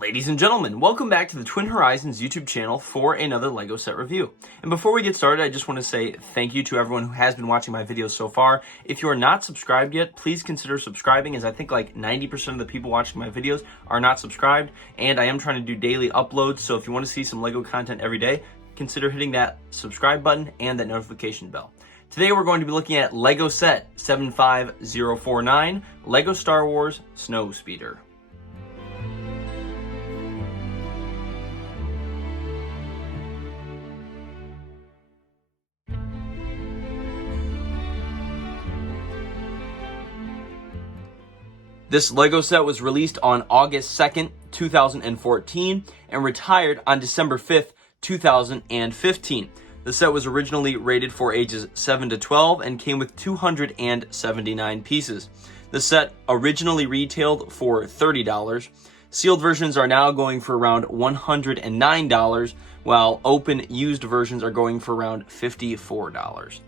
Ladies and gentlemen, welcome back to the Twin Horizons YouTube channel for another LEGO set review. And before we get started, I just want to say thank you to everyone who has been watching my videos so far. If you are not subscribed yet, please consider subscribing, as I think like 90% of the people watching my videos are not subscribed. And I am trying to do daily uploads, so if you want to see some LEGO content every day, consider hitting that subscribe button and that notification bell. Today we're going to be looking at LEGO set 75049, LEGO Star Wars Snowspeeder. This LEGO set was released on August 2nd, 2014 and retired on December 5th, 2015. The set was originally rated for ages 7 to 12 and came with 279 pieces. The set originally retailed for $30. Sealed versions are now going for around $109, while open used versions are going for around $54.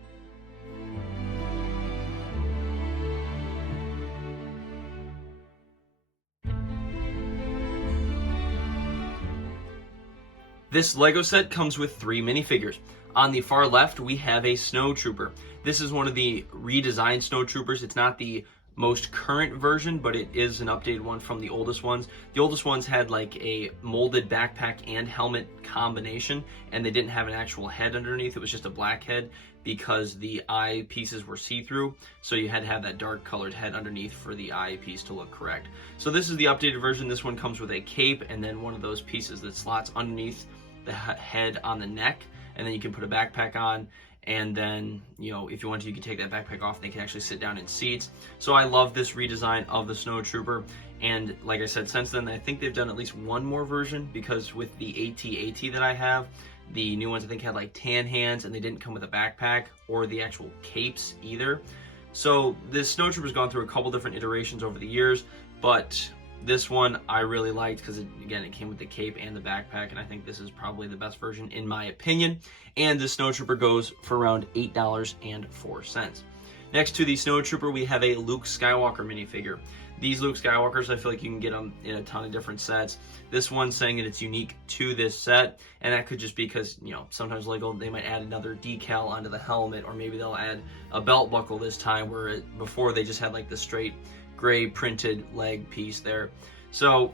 This LEGO set comes with 3 minifigures. On the far left, we have a Snow Trooper. This is one of the redesigned Snow Troopers. It's not the most current version, but it is an updated one from the oldest ones. The oldest ones had like a molded backpack and helmet combination, and they didn't have an actual head underneath. It was just a black head because the eye pieces were see-through, so you had to have that dark colored head underneath for the eye piece to look correct. So this is the updated version. This one comes with a cape and then one of those pieces that slots underneath the head on the neck, and then you can put a backpack on, and then, you know, if you want to, you can take that backpack off and they can actually sit down in seats. So I love this redesign of the Snow Trooper, and like I said, since then I think they've done at least one more version, because with the AT-AT that I have, the new ones I think had like tan hands and they didn't come with a backpack or the actual capes either. So this Snow Trooper's gone through a couple different iterations over the years, but this one I really liked because, again, it came with the cape and the backpack, and I think this is probably the best version in my opinion. And the Snow Trooper goes for around $8.04. Next to the Snow Trooper, we have a Luke Skywalker minifigure. These Luke Skywalkers, I feel like you can get them in a ton of different sets. This one's saying that it's unique to this set, and that could just be because, you know, sometimes LEGO, they might add another decal onto the helmet, or maybe they'll add a belt buckle this time, where before they just had like the straight gray printed leg piece there. So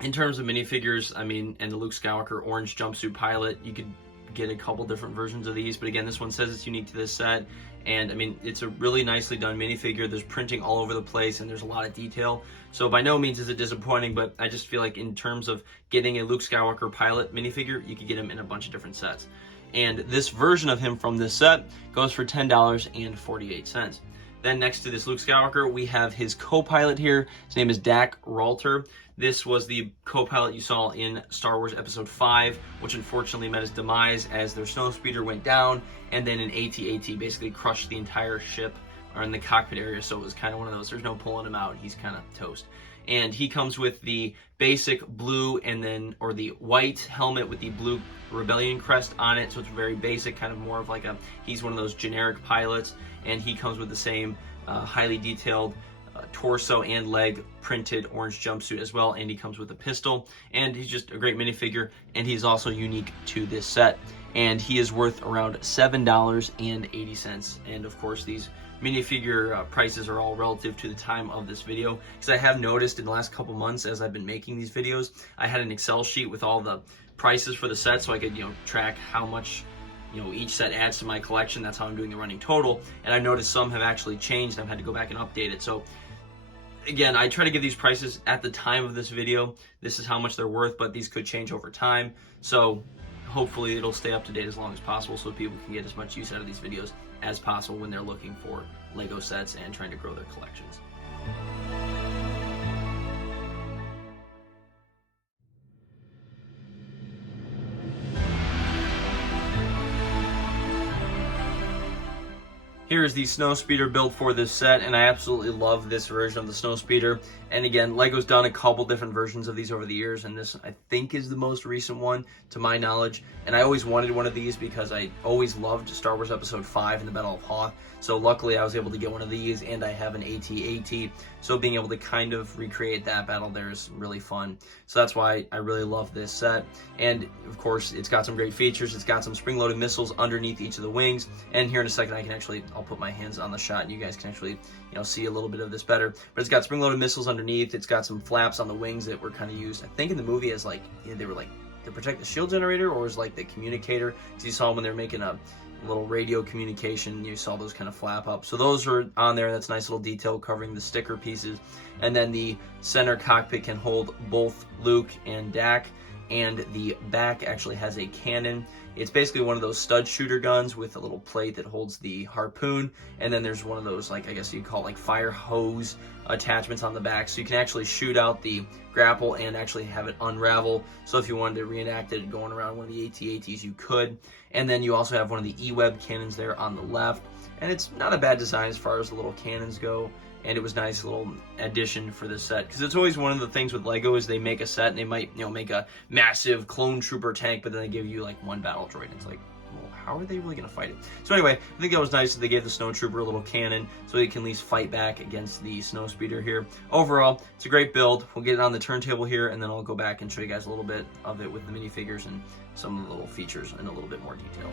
in terms of minifigures, I mean, and the Luke Skywalker orange jumpsuit pilot, you could get a couple different versions of these, but again, this one says it's unique to this set. And I mean, it's a really nicely done minifigure. There's printing all over the place and there's a lot of detail. So by no means is it disappointing, but I just feel like in terms of getting a Luke Skywalker pilot minifigure, you could get him in a bunch of different sets. And this version of him from this set goes for $10.48. Then next to this Luke Skywalker, we have his co-pilot here. His name is Dak Ralter. This was the co-pilot you saw in Star Wars Episode 5, which unfortunately met his demise as their Snowspeeder went down, and then an AT-AT basically crushed the entire ship, or in the cockpit area, so it was kind of one of those, there's no pulling him out, he's kind of toast. And he comes with the basic blue and then, or the white helmet with the blue Rebellion crest on it, so it's very basic, kind of more of like a, he's one of those generic pilots, and he comes with the same highly detailed torso and leg printed orange jumpsuit as well, and he comes with a pistol, and he's just a great minifigure, and he's also unique to this set, and he is worth around $7.80. And of course, these minifigure prices are all relative to the time of this video, because I have noticed in the last couple months as I've been making these videos, I had an Excel sheet with all the prices for the set, so I could, you know, track how much, you know, each set adds to my collection. That's how I'm doing the running total, and I've noticed some have actually changed. I've had to go back and update it. So again, I try to give these prices at the time of this video. This is how much they're worth, but these could change over time, so hopefully it'll stay up to date as long as possible so people can get as much use out of these videos as possible when they're looking for LEGO sets and trying to grow their collections. Here is the Snowspeeder build for this set, and I absolutely love this version of the Snowspeeder. And again, LEGO's done a couple different versions of these over the years, and this, I think, is the most recent one, to my knowledge. And I always wanted one of these because I always loved Star Wars Episode 5 and the Battle of Hoth. So luckily, I was able to get one of these, and I have an AT-AT. So being able to kind of recreate that battle there is really fun. So that's why I really love this set. And of course, it's got some great features. It's got some spring-loaded missiles underneath each of the wings. And here in a second, I'll put my hands on the shot, and you guys can actually, see a little bit of this better. But it's got spring-loaded missiles underneath. It's got some flaps on the wings that were kind of used, I think, in the movie as they were to protect the shield generator, or as the communicator. Because you saw when they were making a little radio communication, you saw those kind of flap up. So those are on there. That's a nice little detail covering the sticker pieces. And then the center cockpit can hold both Luke and Dak, and the back actually has a cannon. It's basically one of those stud shooter guns with a little plate that holds the harpoon, and then there's one of those, I guess you'd call fire hose attachments on the back, so you can actually shoot out the grapple and actually have it unravel. So if you wanted to reenact it going around one of the AT-ATs, you could. And then you also have one of the E-Web cannons there on the left, and it's not a bad design as far as the little cannons go. And it was a nice little addition for this set, because it's always one of the things with LEGO is they make a set and they might make a massive clone trooper tank, but then they give you one battle droid, and it's well, how are they really going to fight it? So anyway, I think that was nice that they gave the snow trooper a little cannon so he can at least fight back against the Snowspeeder here. Overall, it's a great build. We'll get it on the turntable here, and then I'll go back and show you guys a little bit of it with the minifigures and some of the little features in a little bit more detail.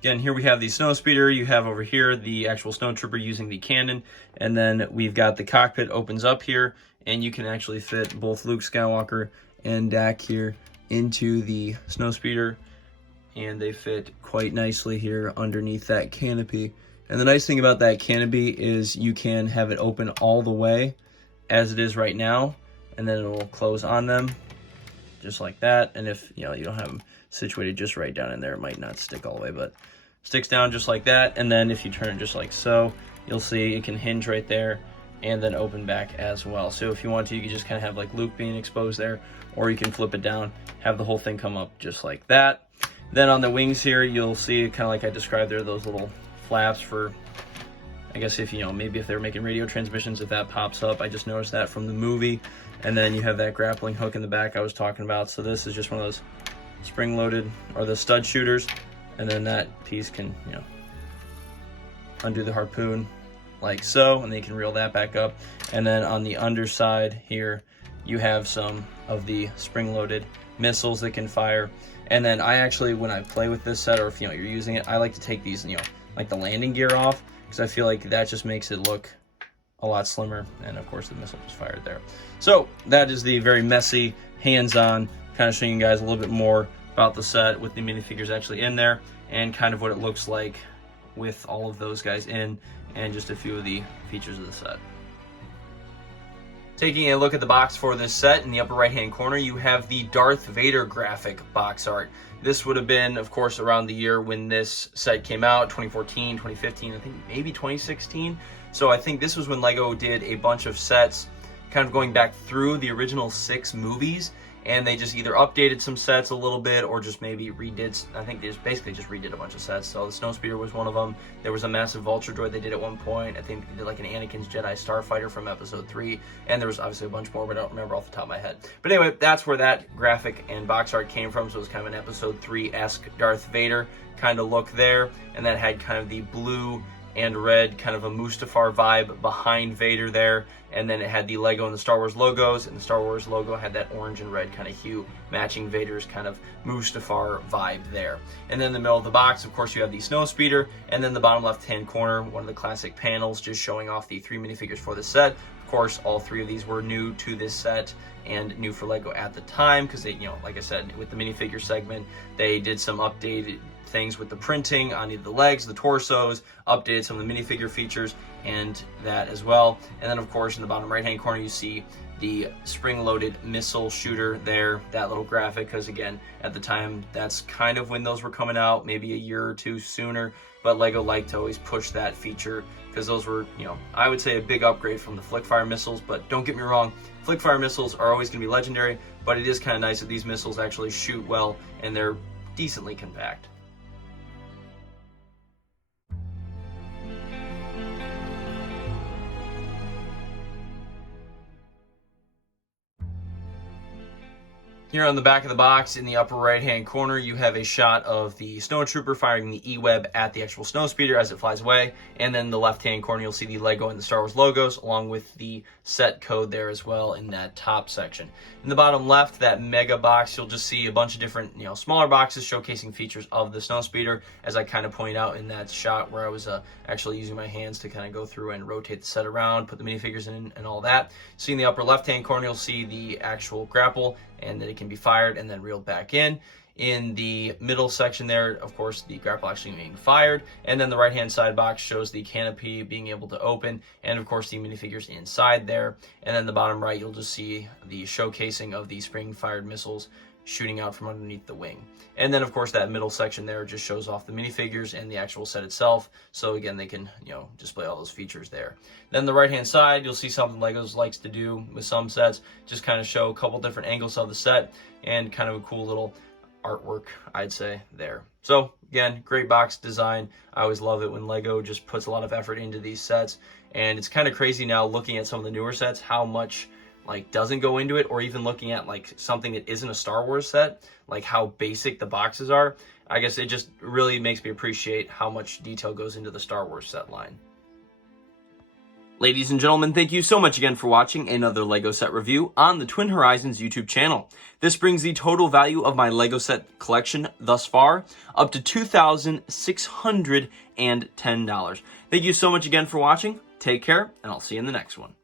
Again, here we have the Snowspeeder. You have over here the actual Snowtrooper using the cannon. And then we've got the cockpit opens up here, and you can actually fit both Luke Skywalker and Dak here into the Snowspeeder. And they fit quite nicely here underneath that canopy. And the nice thing about that canopy is you can have it open all the way as it is right now, and then it will close on them just like that. And if you don't have them situated just right down in there, it might not stick all the way, but sticks down just like that. And then if you turn it just like so, you'll see it can hinge right there and then open back as well. So if you want to, you can just kind of have Luke being exposed there, or you can flip it down, have the whole thing come up just like that. Then on the wings here, you'll see kind of like I described there, those little flaps for, I guess if maybe if they're making radio transmissions, if that pops up. I just noticed that from the movie. And then you have that grappling hook in the back I was talking about. So this is just one of those spring-loaded, or the stud shooters, and then that piece can undo the harpoon like so, and then you can reel that back up. And then on the underside here, you have some of the spring-loaded missiles that can fire. And then I actually, when I play with this set, or if you're using it, I like to take these like the landing gear off, because I feel like that just makes it look a lot slimmer. And of course the missile just fired there. So that is the very messy, hands-on, kind of showing you guys a little bit more about the set with the minifigures actually in there, and kind of what it looks like with all of those guys in, and just a few of the features of the set. Taking a look at the box for this set, in the upper right hand corner you have the Darth Vader graphic box art. This would have been, of course, around the year when this set came out, 2014, 2015, I think maybe 2016. So I think this was when LEGO did a bunch of sets kind of going back through the original 6 movies, and they just either updated some sets a little bit or just maybe redid. I think they basically just redid a bunch of sets. So the Snowspeeder was one of them. There was a massive Vulture droid they did at one point. I think they did an Anakin's Jedi Starfighter from Episode 3, and there was obviously a bunch more, but I don't remember off the top of my head. But anyway, that's where that graphic and box art came from. So it was kind of an Episode 3-esque Darth Vader kind of look there, and that had kind of the blue and red, kind of a Mustafar vibe behind Vader there. And then it had the LEGO and the Star Wars logos, and the Star Wars logo had that orange and red kind of hue, matching Vader's kind of Mustafar vibe there. And then in the middle of the box, of course, you have the Snowspeeder, and then the bottom left-hand corner, one of the classic panels, just showing off the 3 minifigures for the set. Of course, all 3 of these were new to this set and new for LEGO at the time, because they, like I said, with the minifigure segment, they did some updated things with the printing on either the legs, the torsos, updated some of the minifigure features and that as well. And then of course in the bottom right hand corner you see the spring-loaded missile shooter there, that little graphic, because again, at the time, that's kind of when those were coming out, maybe a year or two sooner, but LEGO liked to always push that feature because those were, you know, I would say a big upgrade from the flick-fire missiles. But don't get me wrong, flick-fire missiles are always going to be legendary, but it is kind of nice that these missiles actually shoot well and they're decently compact. Here on the back of the box, in the upper right-hand corner, you have a shot of the Snowtrooper firing the E-Web at the actual Snowspeeder as it flies away. And then the left-hand corner, you'll see the LEGO and the Star Wars logos, along with the set code there as well in that top section. In the bottom left, that mega box, you'll just see a bunch of different, you know, smaller boxes showcasing features of the Snowspeeder, as I kind of pointed out in that shot where I was actually using my hands to kind of go through and rotate the set around, put the minifigures in, and all that. So in the upper left-hand corner, you'll see the actual grapple, and that it can be fired and then reeled back in. In the middle section there, of course, the grapple actually being fired, and then the right-hand side box shows the canopy being able to open, and of course the minifigures inside there. And then the bottom right, you'll just see the showcasing of the spring-fired missiles shooting out from underneath the wing. And then, of course, that middle section there just shows off the minifigures and the actual set itself. So again, they can, you know, display all those features there. Then the right-hand side, you'll see something LEGO's likes to do with some sets, just kind of show a couple different angles of the set and kind of a cool little artwork, I'd say, there. So again, great box design. I always love it when LEGO just puts a lot of effort into these sets. And it's kind of crazy now looking at some of the newer sets, how much like doesn't go into it, or even looking at like something that isn't a Star Wars set, like how basic the boxes are. I guess it just really makes me appreciate how much detail goes into the Star Wars set line. Ladies and gentlemen, thank you so much again for watching another LEGO set review on the Twin Horizons YouTube channel. This brings the total value of my LEGO set collection thus far up to $2,610. Thank you so much again for watching. Take care, and I'll see you in the next one.